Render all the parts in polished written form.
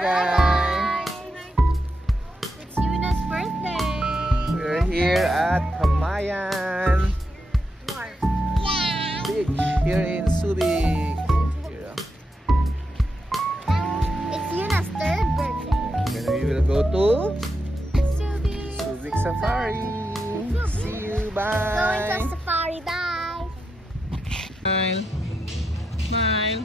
guys. It's Yuna's birthday. We're here at Hamayan Beach here in Subic. It's Yuna's third birthday. Then we will go to Subic. Safari. See you. Going Bye. to safari. Bye. Smile. Smile.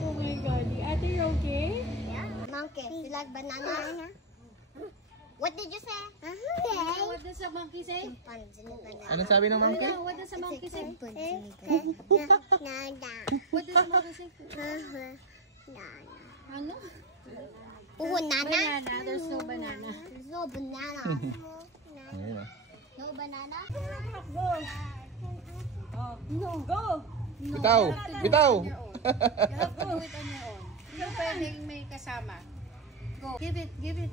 Oh my God. Ate, you okay? Yeah. Monkey. You like banana? What did you say? Okay. What does a monkey say? Ano sabi ng monkey? What does a monkey say? Nada. What does a monkey say? Ano? Banana. Banana. There's no banana. There's no banana. Ayun, No banana? Oh. No. Go. Bitaw! Bitaw! You have to do it on your own. Hindi pwedeng may kasama. Go. Give it. Give it.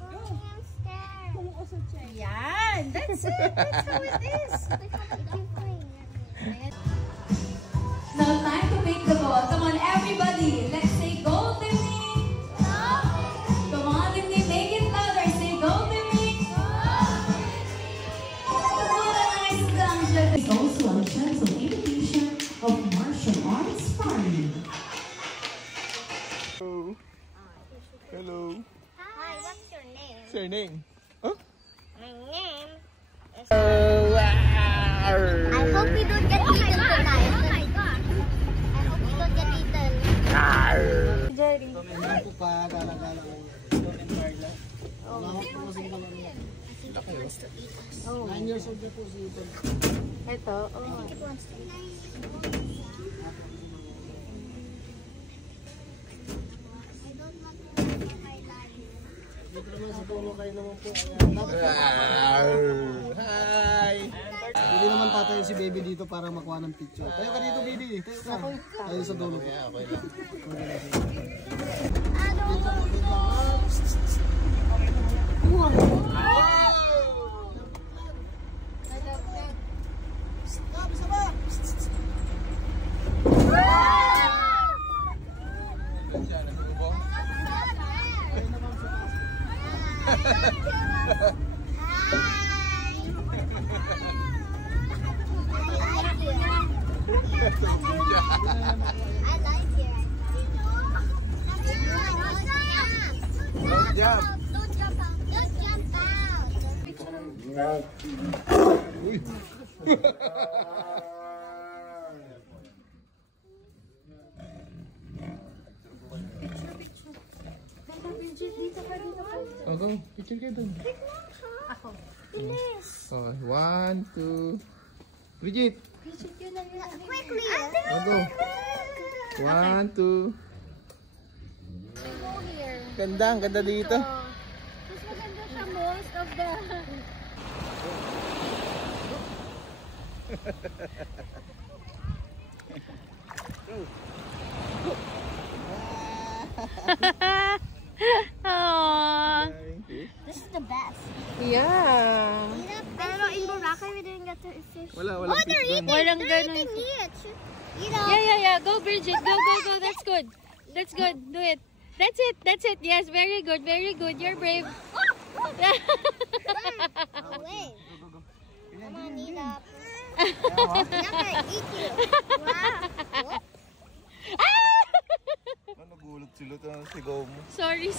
Go. I'm scared. Yan. That's it. That's how it is. Now time to make the ball. Come on, everybody. Let's say go, Timmy. Come on, Timmy. Make it louder. Say go, Timmy. It's also a gentle imitation of martial arts sparring. Hello. Hi, what's your name? What's your name? Huh? My name is... I I hope we don't get eaten tonight. Oh my God. I hope we don't get eaten. Jerry. It wants to eat us. Oh. 9 years old na po si Ethan. Ito. I think it wants to eat us. I don't want to live my life. Dito naman sa puno kayo naman po. Hi! Hindi naman tatayo si baby dito para makuha ng picture. Tayo ka dito, baby. Tayo ka. Tayo sa dulo po. Okay lang. I don't want to. Stop, isa ba? Doon siya, nasubo. I like it. Don't jump. Don't jump out. Don't jump out. Oh, go. Picture kayo doon. Ako. Oh, 1, 2. Bridget. Quickly. Oh, go. 1, 2. Go here. Ganda, ang ganda dito. Mas maganda siya most of the... Aww. This is the best. Yeah. Pero in Boracay, we didn't get to fish. Wala, Oh, walang they're fish eating. doon. Walang They're ganun. eating it. You know. Yeah. Go, Bridget. Go. That's good. That's good. Do it. That's it. Yes, very good. You're brave. Wait. Come on, eat up. I'm gonna eat you. Wow. Nagulog sila ito ng sigaw mo. Sorry.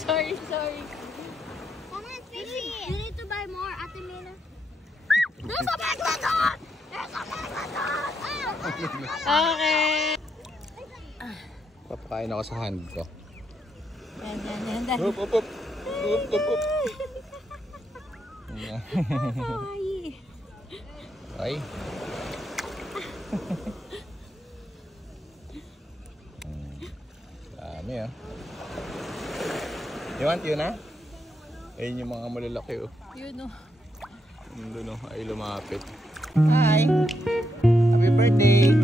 Come on, fishy. You need to buy more, Ate Mina. There's a big lizard! There's a big lizard! Okay. Papakain ako sa hand ko. Yan. Up. Ay. Dami ah. You want yun ah? Ayun yung mga malalaki oh. Yun o. Doon oh, ay lumapit. Hi! Happy birthday!